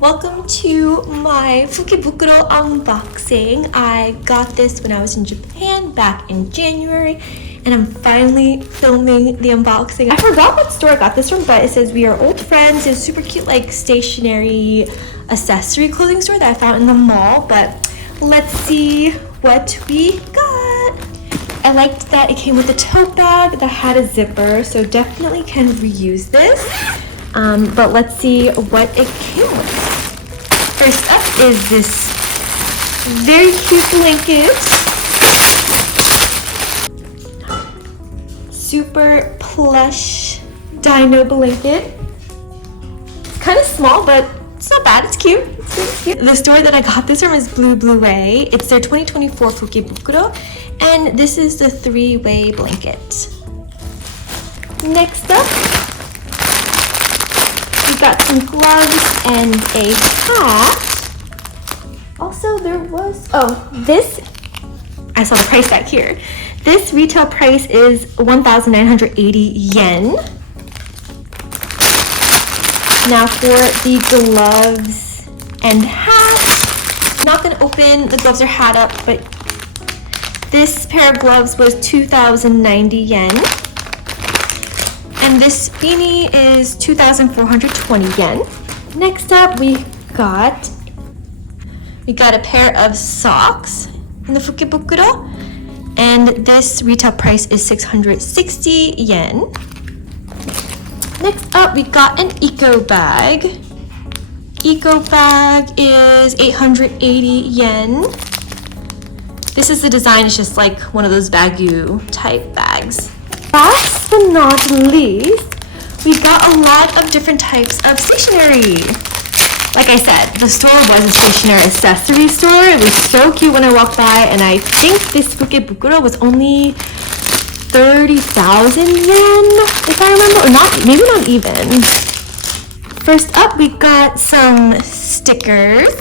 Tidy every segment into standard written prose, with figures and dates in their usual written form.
Welcome to my fukubukuro unboxing. I got this when I was in Japan back in January, and I'm finally filming the unboxing. I forgot what store I got this from, but it says We Are Old Friends. It's super cute, like stationery accessory clothing store that I found in the mall. But let's see what we got. I liked that it came with a tote bag that had a zipper, so definitely can reuse this. But let's see what it came with. First up is this very cute blanket. Super plush dino blanket. It's kind of small, but it's not bad. It's cute. It's really cute. The store that I got this from is Bleu Bleuet. It's their 2024 fukubukuro, and this is the 3-way blanket. Next up, we got some gloves and a hat. Also, there was, this, I saw the price tag here. This retail price is 1,980 yen. Now for the gloves and hat, I'm not going to open the gloves or hat up, but this pair of gloves was 2,090 yen. And this beanie is 2,420 yen. Next up, we got a pair of socks in the fukubukuro, and this retail price is 660 yen. Next up, we got an eco bag. Eco bag is 880 yen. This is the design, it's just like one of those bagu type bags. Last but not least, we got a lot of different types of stationery. Like I said, the store was a stationery accessory store. It was so cute when I walked by, and I think this fukubukuro was only 30,000 yen, if I remember, or not, maybe not even. First up, we got some stickers.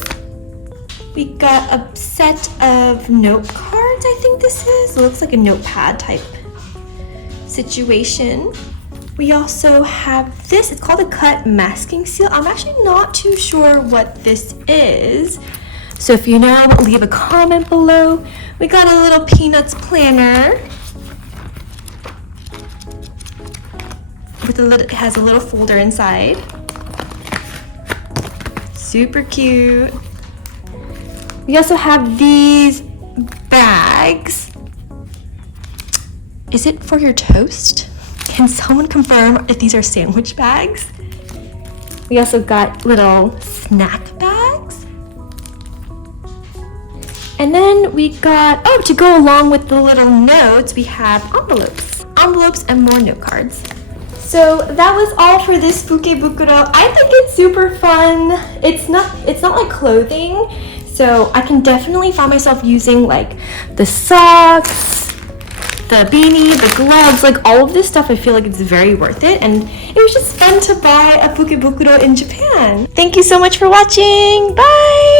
We got a set of note cards, I think this is. It looks like a notepad type situation. We also have this, it's called a cut masking seal. I'm actually not too sure what this is, so if you know, leave a comment below. We got a little Peanuts planner with it has a little folder inside. Super cute. We also have these bags. Is it for your toast? Can someone confirm if these are sandwich bags? We also got little snack bags. And then we got, to go along with the little notes, we have envelopes. Envelopes and more note cards. So that was all for this fukubukuro. I think it's super fun. It's not like clothing, so I can definitely find myself using like the socks, the beanie, the gloves, like all of this stuff. I feel like it's very worth it, and it was just fun to buy a fukubukuro in Japan. Thank you so much for watching. Bye!